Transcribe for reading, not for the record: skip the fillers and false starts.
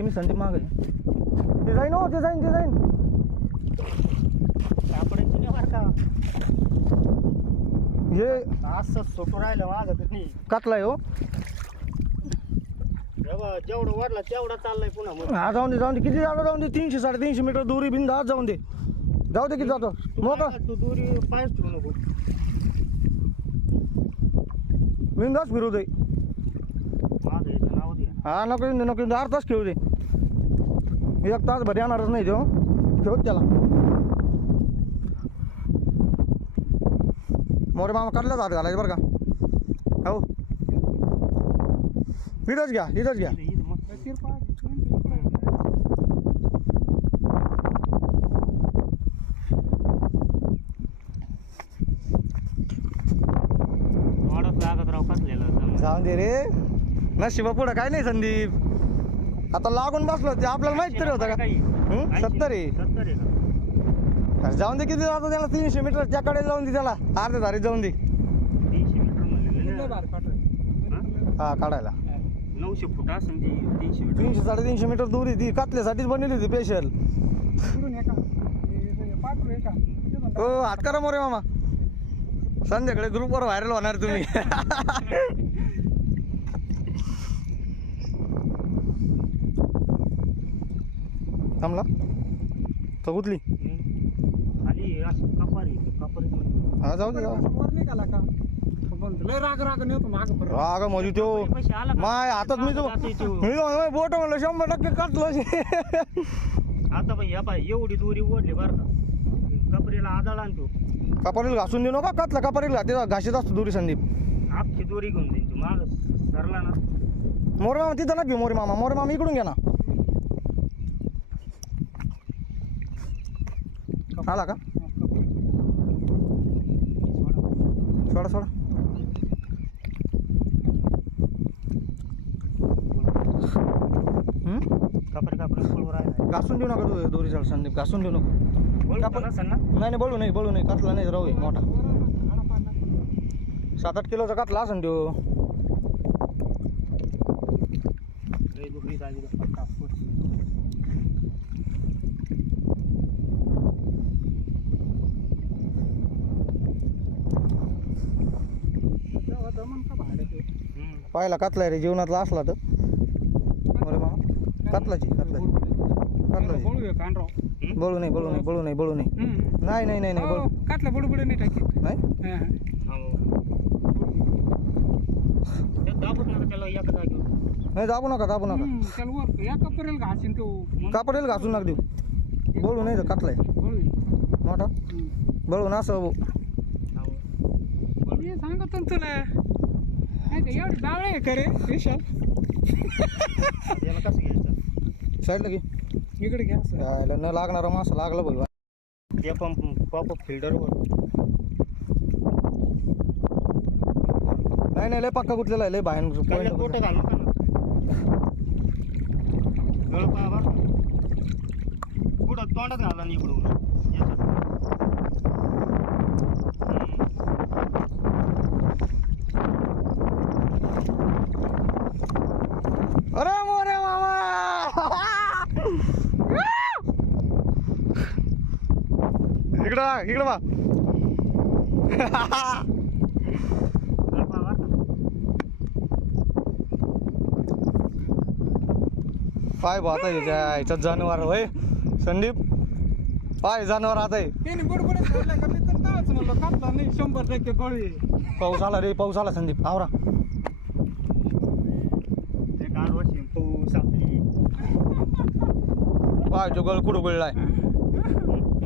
मी संदीप माग आहे. ते जाईन हो, ते जाईन सापडायची नाही बरं का. हे असं सोटू राहिलं माझं तुम्ही. कातलाय हो. जेवढं वाढला तेवढा चाललाय पुन्हा मग. हा जाऊन दे किती जाऊन दे 300 350 मीटर दूरी बिंदा जाऊन दे. जाऊ दे किती जातो मोका तू दुरी पायच ठेवू नको. बिंदास फिरू दे. माझं याचं नाव दे. हा नको अर्धा तास खेळू दे. 1 तास भर येणारच नाही तो. ठेवत त्याला मोरे मामा काढला हात घालायचं बरं का. हो इथंच घ्या. लागत राव कसलेलं. जाऊन दे रे नशिबा पुढं काय नाही संदीप. आता लागून बसलो ते आपल्याला माहित तरी होतं का. 70 आहे. 70 आहे का. जाऊन दे किती जातो त्याला 300 मीटर त्याकडे जाऊन दे त्याला अर्ध्या धारीत जाऊन दे. 300 मीटर म्हणलेलं. हा काढायला 900 फूट असं 300 मीटर. 300 350 मीटर दूरी ती कातल्यासाठीच बनवली होती स्पेशल. हो हात करा मोरे मामा. संध्याकाळी ग्रुपवर व्हायरल होणार तुम्ही. थांबला तर उतली. खाली असं कपारी. हा जाऊ दे राग म्हणजे तो माय हातात मी बोट म्हणलं 100% काटलं. आता बाई या बाई एवढी दोरी ओढली बरं का. कपरीला आदळा आणतो. कपारीला घासून देऊ नका कातला कपारीला ते घाशीत असतो दोरी संदीप. अख्खी दोरी घेऊन जाईन तू माग सरला ना. मोरे मामा तिथं ना घेऊ मोरे मामा इकडून घ्या ना. आला का सोडा कपडे बोलवर आहे. घासून देऊ नका तू दोरी चाल संदीप घासून देऊ नको. नाही बळू नाही कातला नाही राहू मोठा 7-8 किलोचा कातला असन देऊ. पाहिला कातलाय रे जीवनातला असला तर बरं मामा कातलाची बळू नाही नाही काटला बडबड नाही टाकी नाही नाही दाबू नका कापडेल घासून नका देऊ. बळू नाही तर कातलाय मोठा बळू ना असं सांगतो तुला एवढं डाळ आहे का रे विशाल. याला कसं घ्यायचं. साईडला घे इकडे घ्या. यायला न लागणारा मासा लागला बघ. ते पॉपअप फिल्डरवर नाही लय पक्का कुठलेला आहे लय बाहेर पोट घाल नका ना. गळपा बरं पुढं तोंडात घाला ना इकडून. अरे मोरे मामा इकडं बा. पाय आता याच्यात जनावर होय संदीप. पाय जनावर आता आहे. नाही 100% बळी. पाऊस आला संदीप आवरा. पाय जो गळ कुठं गळलाय.